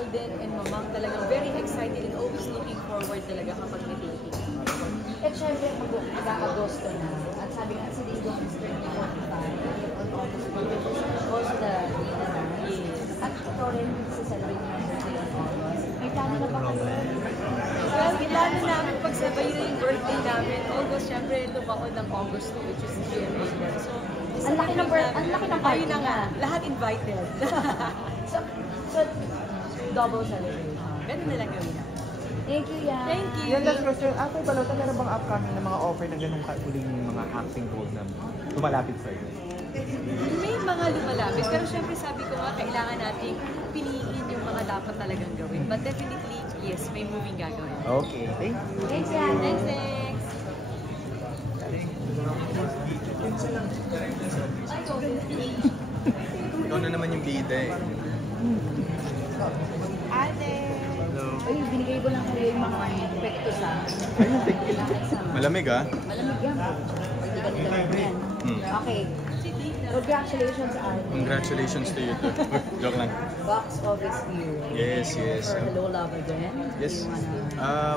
Alden and Mamang talagang very excited and always looking forward talaga kapag may taping. At syempre, mag-Agosto na. At sabi nga si Diego is turning 45 on August 4, which is also the day na namin. At ikaw rin sa celebrate yung birthday on August. May plano na ba kayo? Well, plano namin pagsabay na yung birthday namin. August, syempre, ito pa ng August 2, which is GMA. So, ang laki ng party na nga. Lahat invited. so, double celebration. Ganun na lang gawin natin. Thank you, Yan. Thank you. Yan, last question. After Balota, meron bang upcoming na mga offer na ganun kauling yung mga acting role na lumalapit sa'yo? May mga lumalapit. Pero syempre sabi ko nga, kailangan natin piliin yung mga dapat talagang gawin. But definitely, yes, may moving gagawin. Okay, thank you. Thanks, Yan. Thanks. Ikaw na naman yung bida eh. Ate! Hello. Ay, binigay ko lang kayo yung mga epekto sa Malamig ah? malamig yan. Hindi ka nila yan. Okay. Congratulations, Ate. Congratulations to you too. Joke lang. Box office view. Yes. For Hello Love Again. Yes.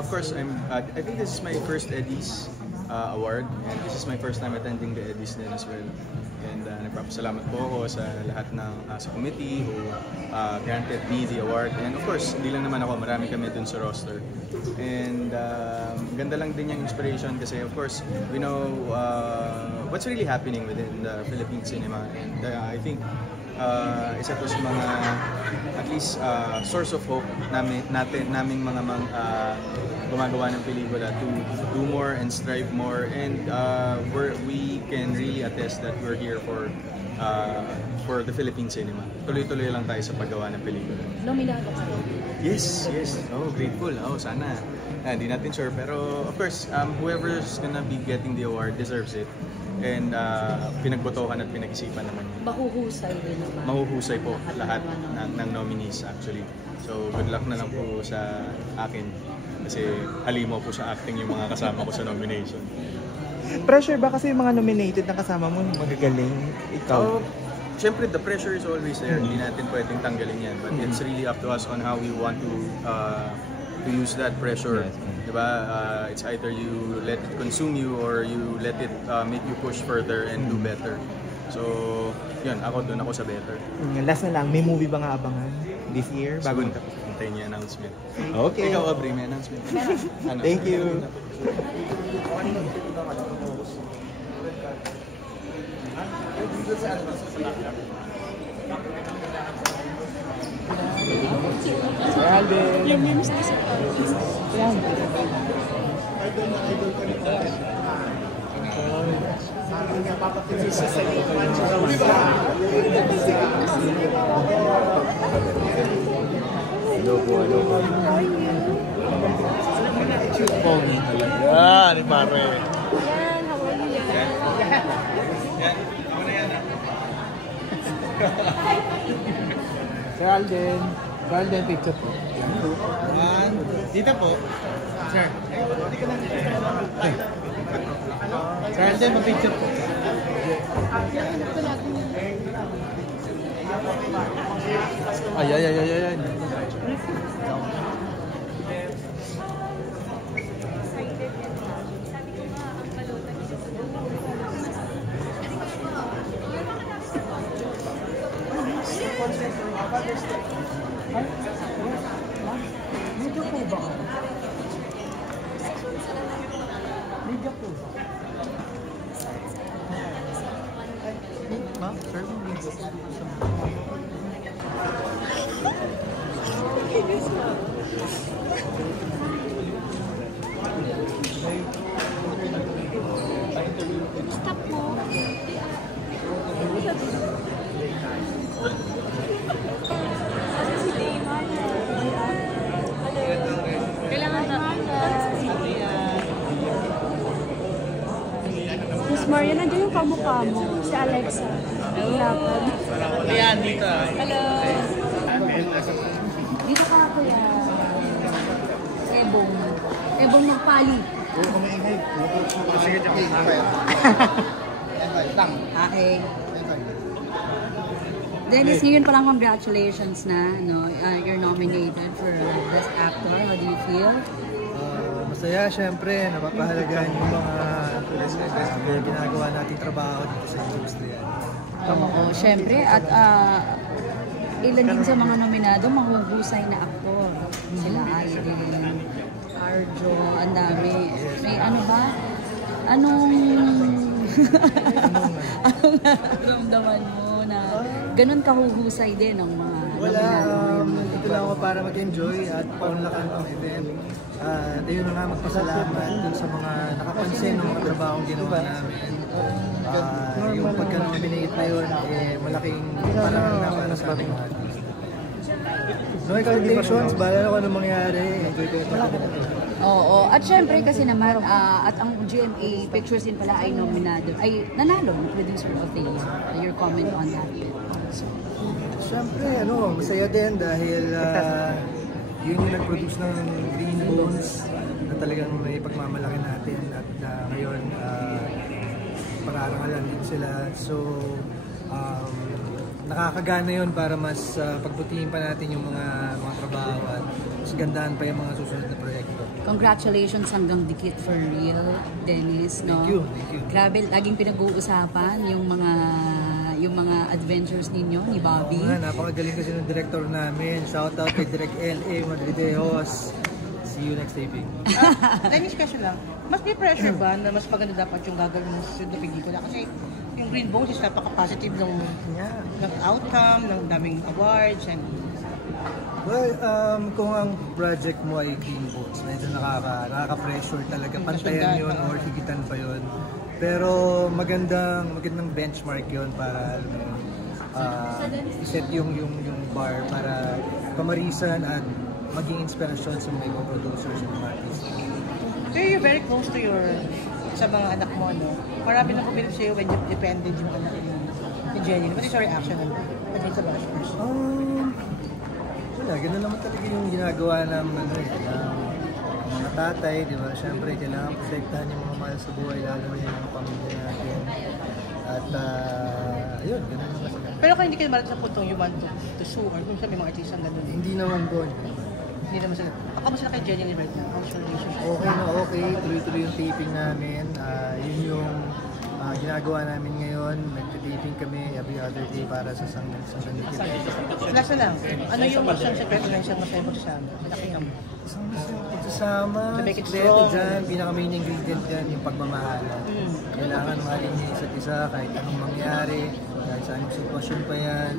Of course, I think this is my first Eddies award, and this is my first time attending the Eddies din as well. And nagpapasalamat po ako sa lahat ng sa committee who granted me the award. And of course, hindi lang naman ako, marami kami dun sa roster. And ganda lang din yung inspiration kasi of course, we know what's really happening within the Philippine cinema. And I think isa to sa mga at least source of hope naming mga gumagawa ng pelikula to do more and strive more, and we can really attest that we're here for the Philippine cinema. Tuloy-tuloy lang tayo sa paggawa ng pelikula. Nominado kayo. Yes. Oh, grateful. Oh, sana. Hindi natin sure, pero of course, whoever's gonna be getting the award deserves it. And pinagbotohan at pinag-isipan naman yun. Mahuhusay din naman. Mahuhusay po lahat ng nominees actually. So good luck na lang po sa akin kasi halimaw po sa acting yung mga kasama ko sa nomination. Pressure ba kasi yung mga nominated na kasama mo, magagaling ikaw? Siyempre, the pressure is always there. Hindi natin pwedeng tanggalin yan. But it's really up to us on how we want to use that pressure. Diba? It's either you let it consume you or you let it make you push further and do better. So, yun, doon ako sa better. Last na lang, may movie ba nga abangan this year? Bago hintayin niya announcement. Okay. Ikaw, Aubrey, may announcement. Thank you. Sir Alden. Yan sa isa. Yan. Hello po. How are you? Yan, ni pare. Yan, how are you? Yan. Sir Alden. Sir Alden, picture po. Dito po. Sir. Sir Alden, mag-picture po. Ay. Medyo po ba? Medyo po ba? Ma'am, sir, medyo po. Stop po. Kailangan na. Miss Maria, nandiyan yung kamukha mo. Si Alexa. Lapad. Ayan, dito. Hello. Dito ka kuya. Ebong. Ebong magpali. Sige, Okay. Dennis, ngayon pa lang congratulations na. No? You're nominated for Best Actor. How do you feel? Masaya, syempre, napapahalagahan yung mga ginagawa nating trabaho dito sa industriya. Oo, syempre. At ilan din sa mga nominado, mahuhusay na aktor. Sila Aiden, Arjo, ang dami. May ano ba? Anong nararamdaman mo na ganun kahuhusay din ang mga Wala, ito lang ako para mag-enjoy at paunlakan ang event. At yun na nga, magpasalamat dun sa mga nakapansin ng mga trabahong ginawa namin. Yung pagka-nominate na yun, malaking panahon na para sa aming artist. No, congratulations, bahala ko anong mangyari. Enjoy ko yung pagkakas. Oo, at syempre kasi naman, at ang GMA Pictures din pala ay nominado, ay nanalo ng Producer of the Year. Your comment on that bit? Siyempre, masaya din dahil yun yung nag-produce ng Green Bones na talagang may pagmamalaki natin at ngayon pararangalan din sila. So, nakakagana yun para mas pagbutihin pa natin yung mga trabaho at mas gandaan pa yung mga susunod na proyekto. Congratulations hanggang dikit for real, Dennis. No? Thank you. Grabe, laging pinag-uusapan yung mga adventures ninyo ni Bobby. Oo nga, napakagaling kasi ng director namin. Shout out kay Direk L.A. Madridejos. See you next taping. Dennis, question lang. Mas may pressure ba na mas maganda dapat yung gagawin mo sa pelikula? Kasi yung Green Bones is napaka-positive ng outcome, ng daming awards, and well, kung ang project mo ay Green Bones, medyo nakaka-pressure talaga. Pantayan yun or higitan pa yun. Pero magandang benchmark yun para iset yung bar para pamarisan at maging inspirasyon sa mga producers at mga artists. so you're very close to sa mga anak mo, no? Marami nang kumilig sa'yo when you depended yung anak ni Jenny. What is your reaction against the bashers? Wala, gano'n naman talaga yung ginagawa ng mga tatay, di ba? Siyempre, kailangan protektahan yung mga mahal sa buhay, lalo na yung mga pamilya natin. At, yun, gano'n naman sila. Pero kung hindi ka naman sa puntong you want to sue or kung sa may mga artistang gano'n. Hindi naman doon. Hindi naman sila. Kamusta na kay Jenny right now? How's your relationship? Okay na okay, tuloy-tuloy yung taping namin. Yun yung ginagawa namin ngayon. Nagtitaping kami every other day para sa Sandikit. Last na lang, ano yung isang sekreto na isang masaya magsasama? Pinakingam. Isang pagsasama, To make it sekreto strong. dyan, pinaka-main ingredient dyan, yung pagmamahalan. Kailangan mahalin niyo isa't isa kahit anong mangyari, kahit sa anong sitwasyon pa yan.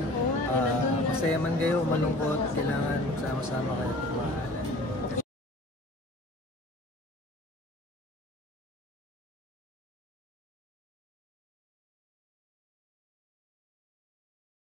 Masaya man kayo, malungkot, kailangan sama-sama kayo at magmahal.